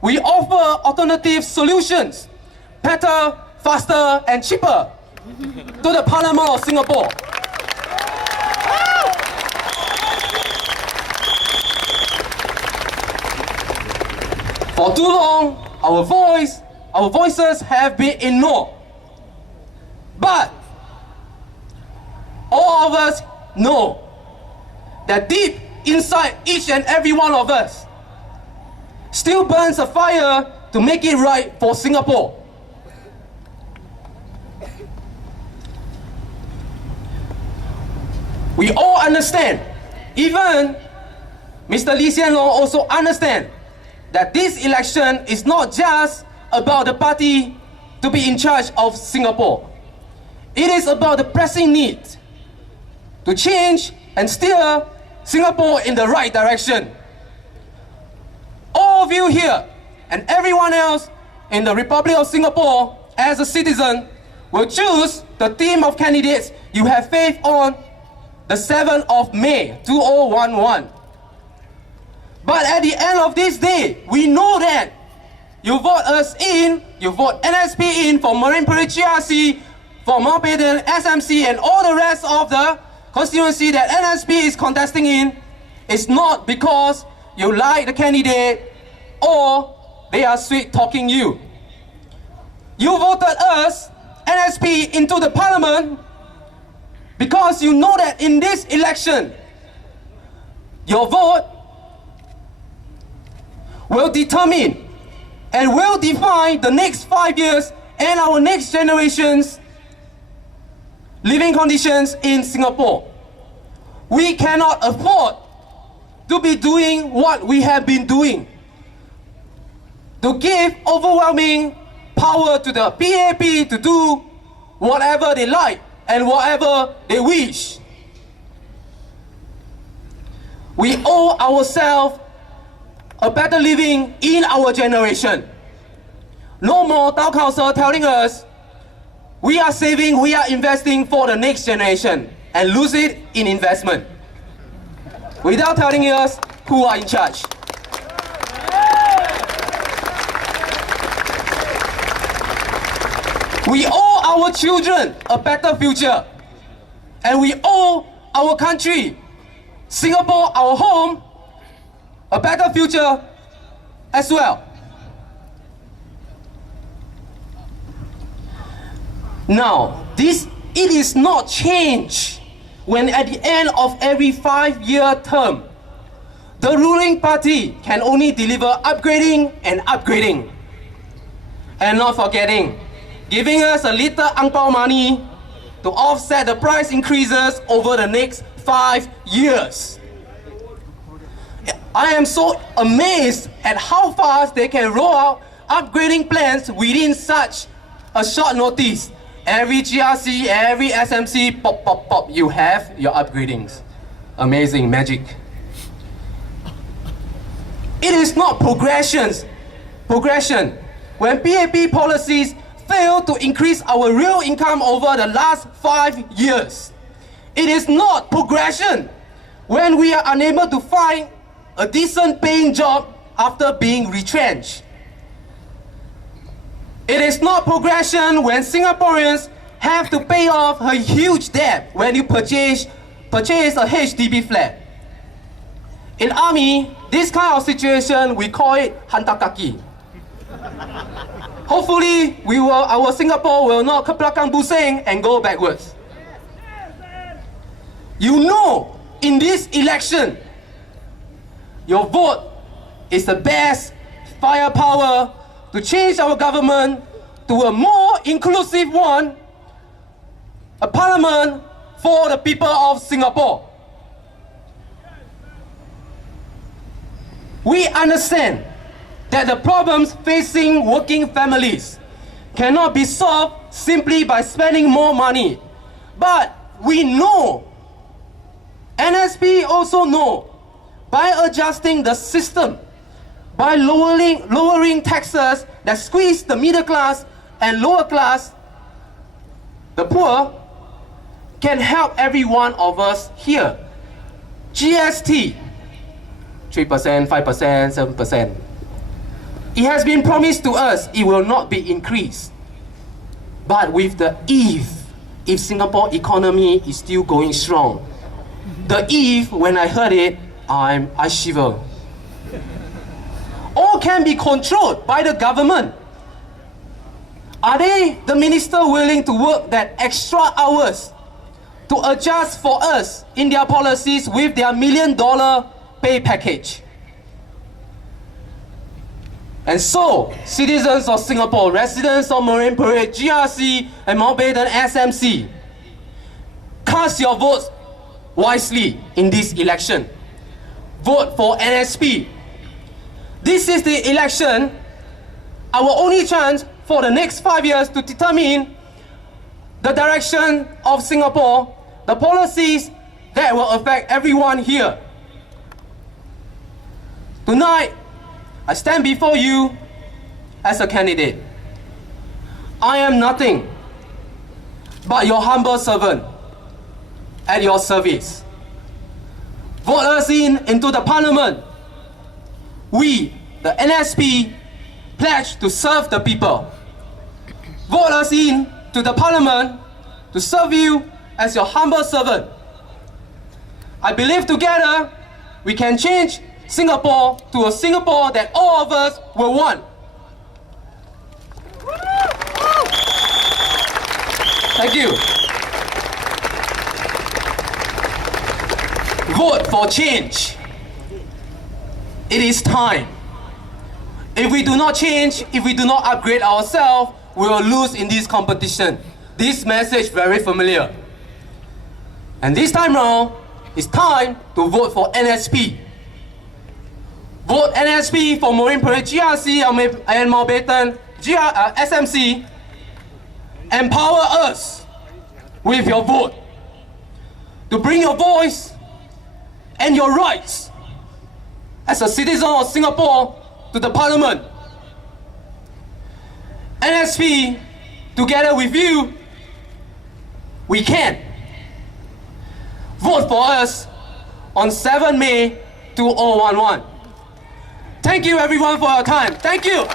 we offer alternative solutions, better, faster, and cheaper to the Parliament of Singapore. For too long, our voices have been ignored. But all of us know that deep inside each and every one of us still burns a fire to make it right for Singapore. We all understand, even Mr. Lee Hsien Loong also understand, that this election is not just about the party to be in charge of Singapore. It is about the pressing need to change and steer Singapore in the right direction. All of you here and everyone else in the Republic of Singapore as a citizen will choose the team of candidates you have faith on the 7th of May 2011. But at the end of this day, we know that you vote us in, you vote NSP in for Marine Parade GRC, for Mountbatten, SMC, and all the rest of the constituency that NSP is contesting in, is not because you like the candidate or they are sweet talking you. You voted us, NSP, into the parliament because you know that in this election, your vote will determine and will define the next 5 years and our next generation's living conditions in Singapore. We cannot afford to be doing what we have been doing, to give overwhelming power to the PAP to do whatever they like and whatever they wish. We owe ourselves a better living in our generation. No more town council telling us we are saving, we are investing for the next generation and lose it in investment without telling us who are in charge. We owe our children a better future, and we owe our country, Singapore, our home, a better future as well. Now, it is not change when at the end of every 5-year term, the ruling party can only deliver upgrading and upgrading. And not forgetting, giving us a little ang pao money to offset the price increases over the next 5 years. I am so amazed at how fast they can roll out upgrading plans within such a short notice. Every GRC, every SMC, pop, pop, pop, you have your upgradings. Amazing magic. It is not progression. When PAP policies fail to increase our real income over the last 5 years. It is not progression when we are unable to find a decent paying job after being retrenched. It is not progression when Singaporeans have to pay off a huge debt when you purchase a HDB flat. In army, this kind of situation, we call it hantakaki. Hopefully, our Singapore will not keplakang busing and go backwards. You know, in this election, your vote is the best firepower to change our government to a more inclusive one, a parliament for the people of Singapore. We understand that the problems facing working families cannot be solved simply by spending more money. But we know, NSP also know, by adjusting the system, by lowering taxes that squeeze the middle class and lower class, the poor, can help every one of us here. GST, 3%, 5%, 7%. It has been promised to us it will not be increased. But with the if Singapore economy is still going strong, the if, when I heard it, I shiver. All can be controlled by the government. Are they, the minister, willing to work that extra hours to adjust for us in their policies with their $1 million pay package? And so, citizens of Singapore, residents of Marine Parade GRC and Mountbatten SMC, cast your votes wisely in this election. Vote for NSP. This is the election, our only chance for the next 5 years to determine the direction of Singapore, the policies that will affect everyone here. Tonight, I stand before you as a candidate. I am nothing but your humble servant at your service. Vote us into the parliament. We, the NSP, pledge to serve the people. Vote us in to the parliament to serve you as your humble servant. I believe together we can change Singapore to a Singapore that all of us will want. Thank you. Vote for change. It is time. If we do not change, if we do not upgrade ourselves, we will lose in this competition. This message very familiar. And this time round, it's time to vote for NSP. Vote NSP for Marine Parade GRC and Mountbatten SMC. Empower us with your vote to bring your voice and your rights as a citizen of Singapore to the parliament. NSP, together with you, we can. Vote for us on 7 May 2011. Thank you everyone for your time. Thank you.